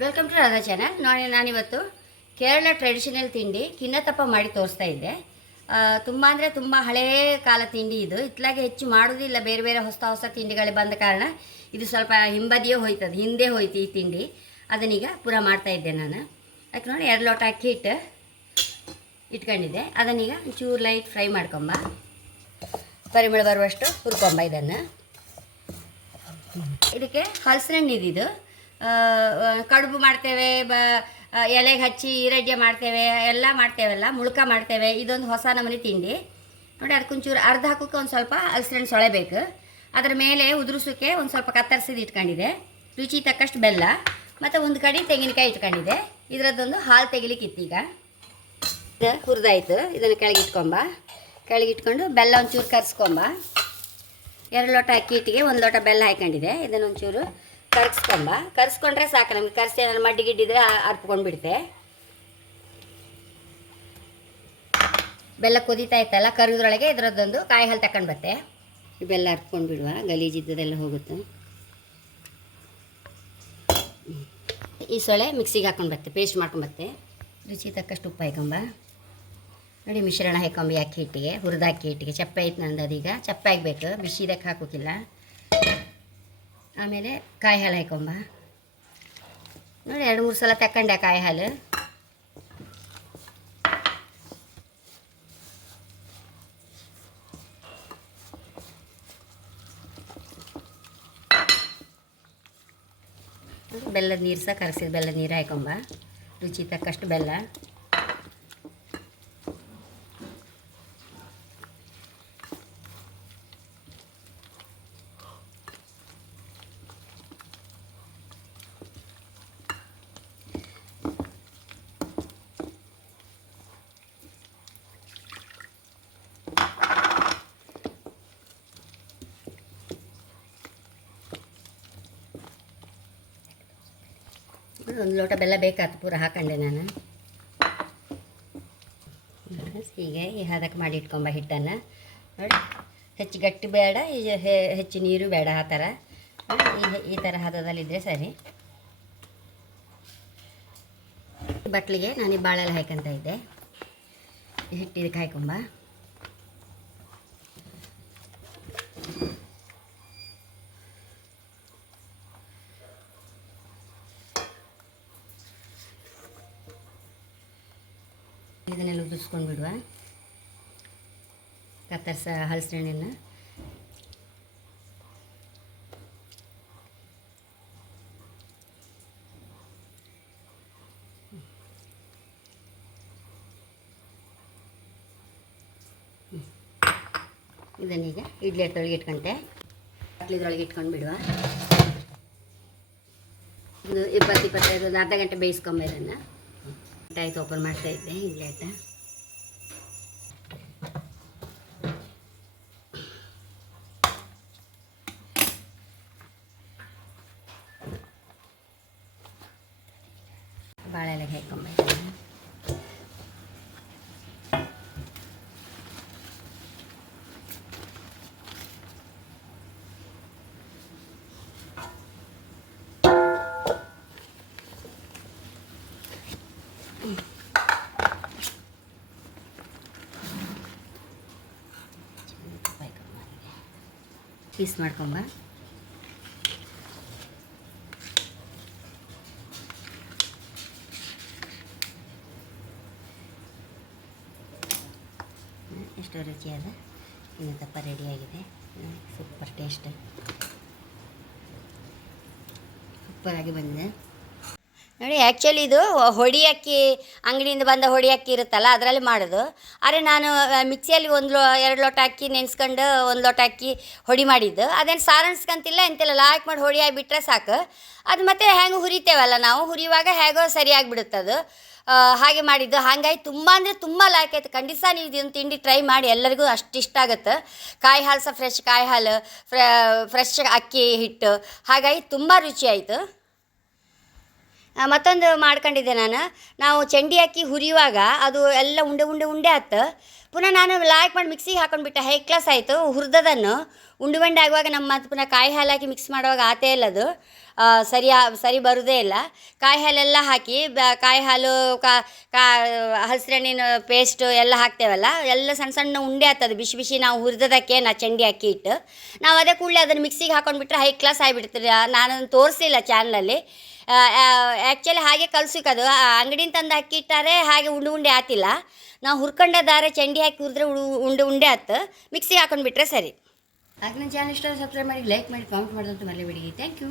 Welcome to Radha channel. ನಾನಿವತ್ತು Kerala traditional ತಿಂಡಿ ಕಿನ್ನತಪ್ಪ ಮಾಡಿ ತೋರಿಸ್ತಾ ಇದ್ದೆ. ತುಂಬ ಅಂದರೆ ತುಂಬ ಹಳೆಯ ಕಾಲ ತಿಂಡಿ ಇದು. ಇತ್ಲಾಗೆ ಹೆಚ್ಚು ಮಾಡೋದಿಲ್ಲ, ಬೇರೆ ಬೇರೆ ಹೊಸ ಹೊಸ ತಿಂಡಿಗಳು ಬಂದ ಕಾರಣ ಇದು ಸ್ವಲ್ಪ ಹಿಂಬದಿಯೇ ಹೋಯ್ತದೆ, ಹಿಂದೆ ಹೋಯ್ತು ಈ ತಿಂಡಿ. ಅದನ್ನೀಗ ಪೂರ ಮಾಡ್ತಾಯಿದ್ದೆ ನಾನು. ಅದಕ್ಕೆ ನೋಡಿ 2 ಲೋಟ ಅಕ್ಕಿ ಹಿಟ್ಟು ಇಟ್ಕೊಂಡಿದ್ದೆ. ಅದನ್ನೀಗ ಒಂಚೂರು ಲೈಟ್ ಫ್ರೈ ಮಾಡ್ಕೊಂಬ, ಪರಿಮಳ ಬರುವಷ್ಟು ಹುರ್ಕೊಂಬ. ಇದಕ್ಕೆ ಹಲಸಿನ ಹಣ್ಣು ಇದ್ದಿದ್ದು ಕಡುಬು ಮಾಡ್ತೇವೆ, ಎಲೆಗೆ ಹಚ್ಚಿ ಈರಡ್ಡೆ ಮಾಡ್ತೇವೆ, ಎಲ್ಲ ಮಾಡ್ತೇವಲ್ಲ, ಮುಳ್ಕ ಮಾಡ್ತೇವೆ. ಇದೊಂದು ಹೊಸ ನಮೂನೆ ತಿಂಡಿ ನೋಡಿ. ಅದಕ್ಕೊಂಚೂರು ಅರ್ಧ ಹಾಕೋಕ್ಕೆ ಒಂದು ಸ್ವಲ್ಪ ಹಲಸಿನ ಹಣ್ಣು ಸೊಳೆಬೇಕು. ಅದರ ಮೇಲೆ ಉದುರಿಸೋಕ್ಕೆ ಒಂದು ಸ್ವಲ್ಪ ಕತ್ತರಿಸಿದ್ದು ಇಟ್ಕೊಂಡಿದೆ. ರುಚಿ ತಕ್ಕಷ್ಟು ಬೆಲ್ಲ ಮತ್ತು ಒಂದು ಕಡೆ ತೆಂಗಿನಕಾಯಿ ಇಟ್ಕೊಂಡಿದೆ. ಇದರದ್ದೊಂದು ಹಾಲು ತೆಗಿಲಿಕ್ಕಿತ್ತೀಗ. ಇದು ಹುರಿದಾಯ್ತು. ಇದನ್ನು ಕೆಳಗಿಟ್ಕೊಂಬ. ಕೆಳಗಿಟ್ಕೊಂಡು ಬೆಲ್ಲ ಒಂಚೂರು ಕರ್ಸ್ಕೊಂಬ. 2 ಲೋಟ ಅಕ್ಕಿ ಹಿಟ್ಟಿಗೆ 1 ಲೋಟ ಬೆಲ್ಲ ಹಾಕೊಂಡಿದೆ. ಇದನ್ನು ಒಂಚೂರು ಕರ್ಸ್ಕೊಂಡ್ರೆ ಸಾಕು ನಮಗೆ. ಕರ್ಸಿ ಏನಾದ್ರು ಮಡ್ಡಿ ಗಿಡ್ಡಿದ್ರೆ ಅರ್ಪ್ಕೊಂಡು ಬಿಡುತ್ತೆ. ಬೆಲ್ಲ ಕುದೀತಾ ಇತ್ತಲ್ಲ, ಕರಿದ್ರೊಳಗೆ ಇದರದ್ದೊಂದು ಕಾಯಿ ಹಾಲು ತಗೊಂಡು ಬತ್ತೆ. ಈ ಬೆಲ್ಲ ಅರ್ಪ್ಕೊಂಡು ಬಿಡುವ, ಗಲೀಜಿದ್ದದೆಲ್ಲ ಹೋಗುತ್ತೆ. ಈ ಸೊಳೆ ಮಿಕ್ಸಿಗೆ ಹಾಕೊಂಡು ಬತ್ತೆ, ಪೇಸ್ಟ್ ಮಾಡ್ಕೊಂಡು ಬತ್ತೆ. ರುಚಿ ತಕ್ಕಷ್ಟು ಉಪ್ಪು ಹಾಕೊಂಬ. ನೋಡಿ ಮಿಶ್ರಣ ಹಾಕೊಂಬಿ ಅಕ್ಕಿ ಹಿಟ್ಟಿಗೆ, ಹುರಿದ ಅಕ್ಕಿ ಹಿಟ್ಟಿಗೆ. ಚಪ್ಪೆ ಐತೆ ನಂದು, ಅದೀಗ ಚಪ್ಪೆ ಆಗಬೇಕು, ಬಿಸಿದಕ್ಕೆ ಹಾಕೋಕ್ಕಿಲ್ಲ. ಆಮೇಲೆ ಕಾಯಿ ಹಾಲು ಹಾಕೊಂಬ. ನೋಡಿ 2-3 ಸಲ ತಗೊಂಡೆ ಕಾಯಿ ಹಾಲು. ಬೆಲ್ಲದ ನೀರು ಸಹ ಕರಸಿದ ಬೆಲ್ಲದ ನೀರು ಹಾಕೊಂಬ. ರುಚಿ ತಕ್ಕಷ್ಟು ಬೆಲ್ಲ. ಒಂದು ಲೋಟ ಬೆಲ್ಲ ಬೇಕಾಯ್ತು, ಪೂರ ಹಾಕೊಂಡೆ ನಾನು. ಹೀಗೆ ಈ ಹದಕ್ಕೆ ಮಾಡಿ ಇಟ್ಕೊಂಬ ಹಿಟ್ಟನ್ನು. ನೋಡಿ, ಹೆಚ್ಚು ಗಟ್ಟಿ ಬೇಡ, ಹೆಚ್ಚು ನೀರು ಬೇಡ, ಆ ಥರ ಈ ಥರ ಹದದಲ್ಲಿದ್ದರೆ ಸರಿ. ಬಟ್ಲಿಗೆ ನಾನು ಈ ಬಾಳೆಲ್ಲ ಹಾಕೊಂತ ಇದ್ದೆ. ಹಿಟ್ಟು ಇದಕ್ಕೆ ಹಾಕೊಂಬ. ಇದನ್ನೆಲ್ಲ ಉದುರಿಸ್ಕೊಂಡು ಬಿಡುವ, ಕತ್ತರಿಸ ಹಲಸಿನ ಹಣ್ಣನ್ನು. ಇದನ್ನೀಗ ಇಡ್ಲಿ ತೊಳಗೆ ಇಟ್ಕೊಂಡೆ, ಬಟ್ಲಿದ್ರೊಳಗೆ ಇಟ್ಕೊಂಡು ಬಿಡುವ. ಒಂದು 20-25 ಒಂದು ಅರ್ಧ ಗಂಟೆ ಬೇಯಿಸ್ಕೊಂಬ. ಇದನ್ನು ಆಯ್ತು, ಓಪನ್ ಮಾಡ್ತಾ ಇದ್ದೆ ಇಡ್ಲಿ ಆಟ. ಬಾಳೆಲೆ ಹಾಕೊಂಬ. ಪೀಸ್ ಮಾಡ್ಕೊಂಬ. ಎಷ್ಟು ರುಚಿಯಾದ ಕಿನ್ನತಪ್ಪ ರೆಡಿಯಾಗಿದೆ. ಸೂಪರ್ ಟೇಸ್ಟ್, ಸೂಪರಾಗಿ ಬಂದಿದೆ ನೋಡಿ. ಆ್ಯಕ್ಚುಲಿ ಇದು ಹೊಡಿ ಅಕ್ಕಿ, ಅಂಗಡಿಯಿಂದ ಬಂದ ಹೊಡಿ ಅಕ್ಕಿ ಇರುತ್ತಲ್ಲ, ಅದರಲ್ಲಿ ಮಾಡೋದು. ಆದರೆ ನಾನು ಮಿಕ್ಸಿಯಲ್ಲಿ 2 ಲೋಟ ಅಕ್ಕಿ ನೆನೆಸ್ಕೊಂಡು 1 ಲೋಟ ಅಕ್ಕಿ ಹೊಡಿ ಮಾಡಿದ್ದು. ಅದೇನು ಸಾರಣಿಸ್ಕೊಂತಿಲ್ಲ ಎಂತಿಲ್ಲ, ಲಾಯ್ಕ್ ಮಾಡಿ ಹೊಡಿ ಆಗಿಬಿಟ್ರೆ ಸಾಕು. ಅದು ಮತ್ತೆ ಹೆಂಗೆ ಹುರಿತೇವಲ್ಲ ನಾವು, ಹುರಿಯುವಾಗ ಹೇಗೋ ಸರಿಯಾಗಿಬಿಡುತ್ತದು. ಹಾಗೆ ಮಾಡಿದ್ದು. ಹಾಗಾಗಿ ತುಂಬ ಅಂದರೆ ತುಂಬ ಲಾಯ್ಕ್ ಆಯ್ತು. ಖಂಡಿತ ನೀವು ಇದನ್ನು ತಿಂಡಿ ಟ್ರೈ ಮಾಡಿ, ಎಲ್ಲರಿಗೂ ಅಷ್ಟು ಇಷ್ಟ ಆಗುತ್ತೆ. ಕಾಯಿ ಹಾಲು ಸಹ ಫ್ರೆಶ್ ಕಾಯಿ ಹಾಲು, ಫ್ರೆಶ್ ಅಕ್ಕಿ ಹಿಟ್ಟು, ಹಾಗಾಗಿ ತುಂಬ ರುಚಿ ಆಯಿತು. ಮತ್ತೊಂದು ಮಾಡ್ಕೊಂಡಿದ್ದೆ ನಾವು ಚಂಡಿ ಅಕ್ಕಿ ಹುರಿಯುವಾಗ ಅದು ಎಲ್ಲ ಉಂಡೆ ಉಂಡೆ ಉಂಡೆ ಆಯ್ತು. ಪುನಃ ನಾನು ಲಾಯ್ಕ್ ಮಾಡಿ ಮಿಕ್ಸಿಗೆ ಹಾಕೊಂಡ್ಬಿಟ್ಟೆ. ಹೈ ಕ್ಲಾಸ್ ಆಯಿತು. ಹುರಿದದನ್ನು ಉಂಡೆ ಉಂಡೆ ಆಗುವಾಗ ನಮ್ಮ ಮತ್ತು ಪುನಃ ಕಾಯಿ ಹಾಲು ಹಾಕಿ ಮಿಕ್ಸ್ ಮಾಡುವಾಗ ಆತೇ ಇಲ್ಲ ಅದು. ಸರಿ ಬರೋದೇ ಇಲ್ಲ. ಕಾಯಿ ಹಾಲೆಲ್ಲ ಹಾಕಿ ಕಾಯಿ ಹಾಲು ಹಲಸಿನಣ್ಣಿನ ಪೇಸ್ಟು ಎಲ್ಲ ಹಾಕ್ತೇವಲ್ಲ, ಎಲ್ಲ ಸಣ್ಣ ಸಣ್ಣ ಉಂಡೆ ಆಗ್ತದೆ ಬಿಸಿ ಬಿಸಿ ನಾವು ಹುರಿದದಕ್ಕೆ ಚಂಡಿ ಅಕ್ಕಿ ಇಟ್ಟು ನಾವು ಅದೇ ಕೂಡಲೇ ಅದನ್ನು ಮಿಕ್ಸಿಗೆ ಹಾಕೊಂಡ್ಬಿಟ್ರೆ ಹೈ ಕ್ಲಾಸ್ ಆಗಿಬಿಡ್ತದೆ. ನಾನು ಅದನ್ನು ತೋರಿಸಲಿಲ್ಲ ಚಾನಲಲ್ಲಿ. ಆ್ಯಕ್ಚುಲಿ ಹಾಗೆ ಕಲ್ಸಿಕ್ಕದು ಅಂಗಡಿಯಿಂದ ತಂದು ಅಕ್ಕಿ ಇಟ್ಟಾರೆ ಹಾಗೆ ಉಂಡೆ ಉಂಡೆ ಆತಿಲ್ಲ. ನಾವು ಹುರ್ಕೊಂಡದಾರೆ ಚಂಡಿ ಹಾಕಿ ಹುರಿದ್ರೆ ಉಂಡೆ ಉಂಡೆ ಆಯ್ತು. ಮಿಕ್ಸಿಗೆ ಹಾಕೊಂಡ್ಬಿಟ್ರೆ ಸರಿ. ಹಾಗೆ ನನ್ನ ಚಾನಲ್ ಇಷ್ಟ ಸಬ್ಸ್ಕ್ರೈಬ್ ಮಾಡಿ, ಲೈಕ್ ಮಾಡಿ, ಕಾಮೆಂಟ್ ಮಾಡೋದಂತ ಮರಿಬೇಡಿ. Thank you.